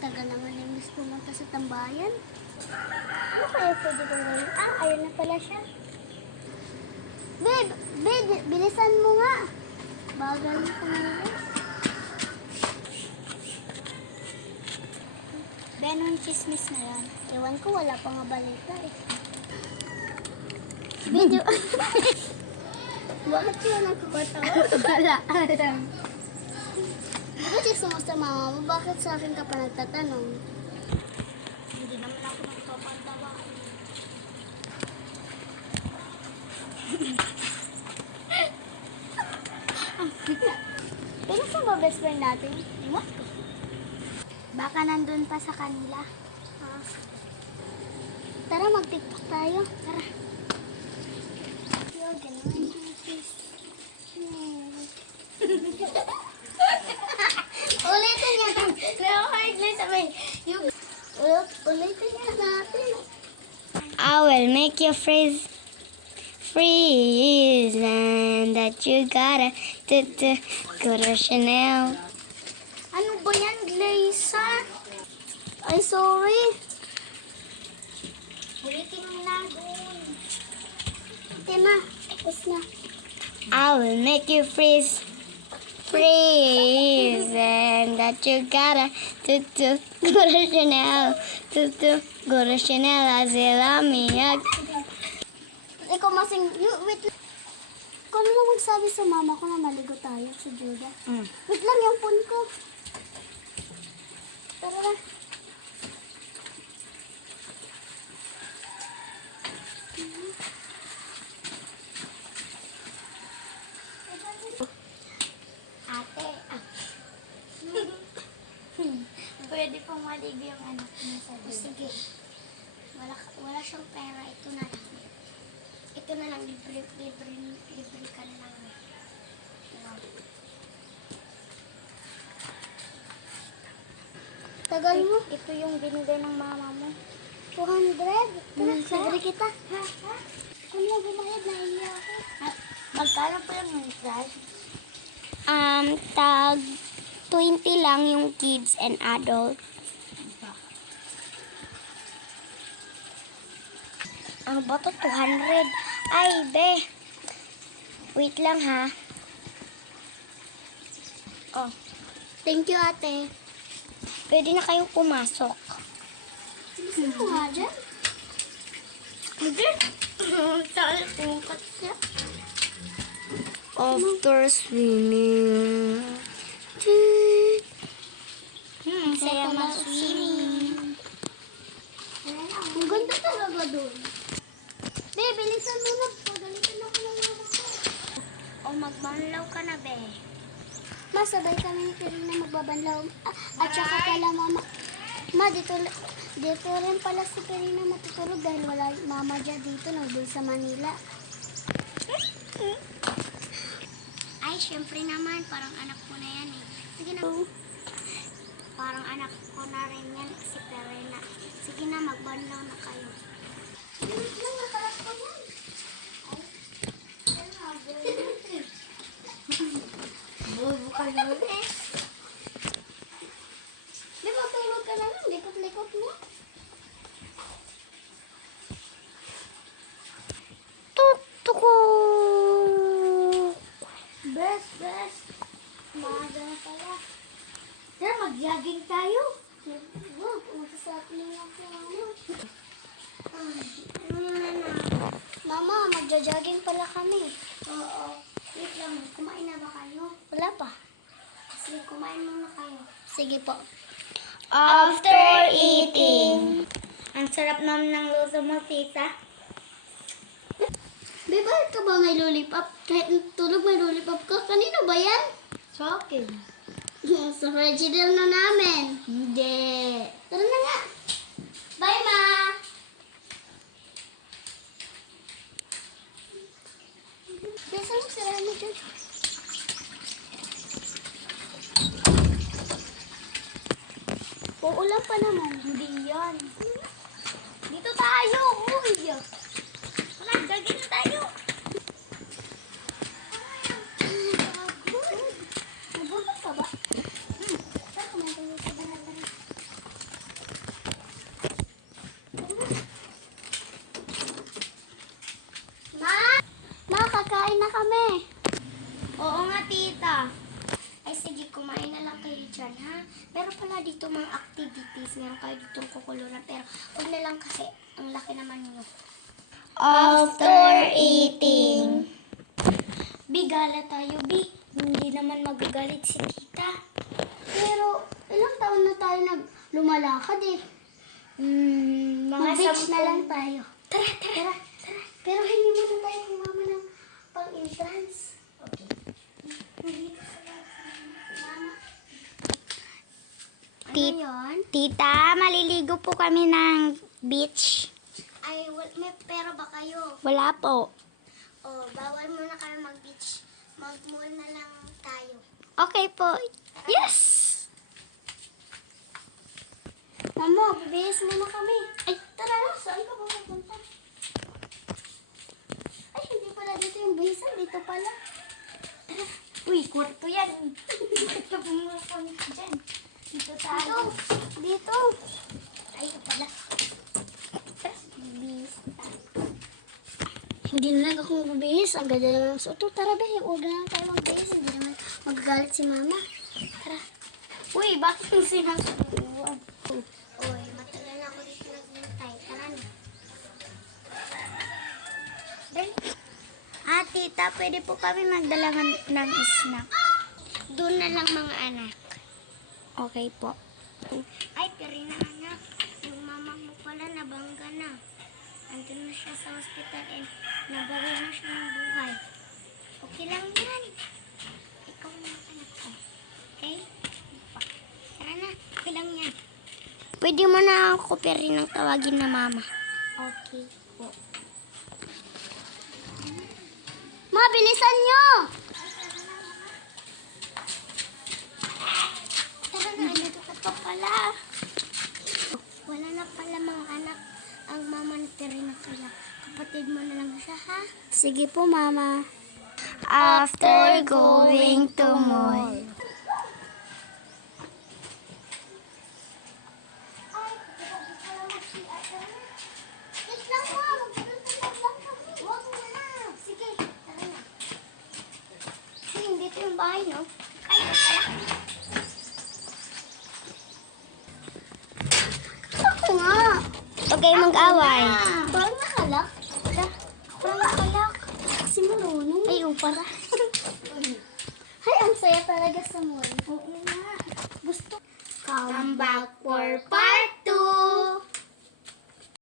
tagal naman yung miss pumunta sa tambayan. Ano kaya pwede kong gawin? Ayun na pala siya. Babe, bilisan mo nga. Bagal na kumilos. Benon chismis na yan. Ewan ko, wala pa nga balita eh. Video. Bakit yun nagkakatawa? Wala, alam. Bakit gusto mo sa mama mo? Bakit sa akin ka pa nagtatanong? Hindi naman ako nagpapantawa. Pero saan ba best friend natin? Iwan ko. Baka nandun pa sa kanila. Tara, mag-tiktok tayo. Tara. Ulitin niya. Nakakailan sa may. Ulitin niya natin. I will make your freeze and that you gotta go to Chanel. Ano ba yan, Glaza? Ay, sorry. Ulitin mo na doon. Ulitin na. Tapos na. I will make you freeze and that you gotta go to Chanel. Go to Chanel as you love me. Ikaw masing, wait lang. Ikaw na lang magsabi sa mama ko na maligo tayo sa Juda. Wait lang yung phone ko. Tara na. Ate, pwede pong maligo yung anak niya sa Juda. Sige. Wala siyang pera. Ito na lang. Ito na lang. Libre ka na lang. Tagal mo. Ito yung binigay ng mama mo. 200? Libre kita. Ha? Kung mo bumayad, naiiya ako. Magkano pa yung price? Tag 20 lang yung kids and adult. Ano ba to? 200? Ay, be. Wait lang, ha. Oh. Thank you, ate. Pwede na kayong pumasok. Sino mo nga dyan? Hindi. Saan pungkat siya? After swimming. Saya mag-swimming. Ang ganda talaga doon. Be, bilisan mo na. Pagalitan ako ng mama ko. O, magbanlaw ka na, be. Masabay kami ni Karina magbabanlaw. At saka pala mama. Dito rin pala si Karina matutulog dahil wala mama dyan dito. Nagdoon sa Manila. Ay, syempre naman. Parang anak ko na yan eh. Sige na. Parang anak ko na rin yan si Karina. Sige na, magbanlaw na kayo. Nakalap ko yan. Bobo ka naman eh. Di ba tulog ka na lang? Likot-likot mo. Tutuko! Best. Maaga na pala. Tara, mag-jogging tayo. Huwag, masasabi lang ako sa mama. Mama, magja-jogging pala kami. Oo. Wait lang, kumain na ba kayo? Wala pa. Sige, kumain muna kayo. Sige po. After eating. Ang sarap naman ng luto mo, tita. Beba, ka ba may lollipop? Kahit tulog may lollipop ka. Kanino ba yan? Sa akin. Sa frigidaire na namin. Hindi. Tara na nga. Bye, ma! Besa mo sila mo dyan. Uulan pa naman. Hindi yan. Dito tayo. Uy. Wala, gagin na tayo. Nagulat ka ba? Saan kumain tayo sa bahay? dyan, ha? Meron pala dito mga activities. Meron kayo dito kukuluran. Pero huwag na lang kasi. Ang laki naman nyo. After eating. Bigala tayo, Bi. Hindi naman magagalit si tita. Pero ilang taon na tayo lumalakad eh. Mag-beach na lang tayo. Tara. Pero hindi mo na tayo kay mama ng pang-entrance. Okay. Nandito sa mama. Ano yun? Tita, maliligo po kami ng beach. Ay, may pera ba kayo? Wala po. Oh, bawal muna kayo mag-beach. Mag-mall na lang tayo. Okay po. Yes! Mama, bibihis muna kami. Ay, tara na. Saan ka ba pupunta? Ay, hindi pala dito yung bihisan. Dito pala. Tara. Uy, kwarto yan. Ito bumula kami dyan. Dito tayo. Dito. Ay, ito pala. Bibihis tayo. Hindi na lang ako magbibihis. Ang ganda naman ang suot. Tara, be. Huwag na lang tayo magbihis. Hindi naman magagalit si mama. Tara. Uy, bakit yung sinasabuan? Uy, matagal na ako dito naghintay. Tara na. Dali. Tita, pwede po kami magdala ng snack. Doon na lang mga anak. Okay po. Ay, pero na anak. Yung mama mo pala nabangga na. Andun na siya sa hospital and nabawi na siya ng buhay. Okay lang yan. Ikaw na ang anak ko. Okay? Tara na. Okay lang yan. Pwede mo na ako rin ng tawagin na mama. Okay po. Ma, bilisan nyo! Tara na, ano ka pa pala? Wala na pala mga anak ang mama ni Terina kaya kapatid mo na lang siya, ha? Sige po, mama. After going to mall. Ay, pala mag-CR. Wait lang po, magtutulog lang kami. Huwag mo na. Sige, tara na. Dito yung bahay, no? Ay, pala. Ako nga. Huwag kayo mag-away. Parang nakalak. Parang nakalak. Kasi marunong. Ay, para. Ay, ang saya talaga sa mall. Oo nga. Gusto. Come back for part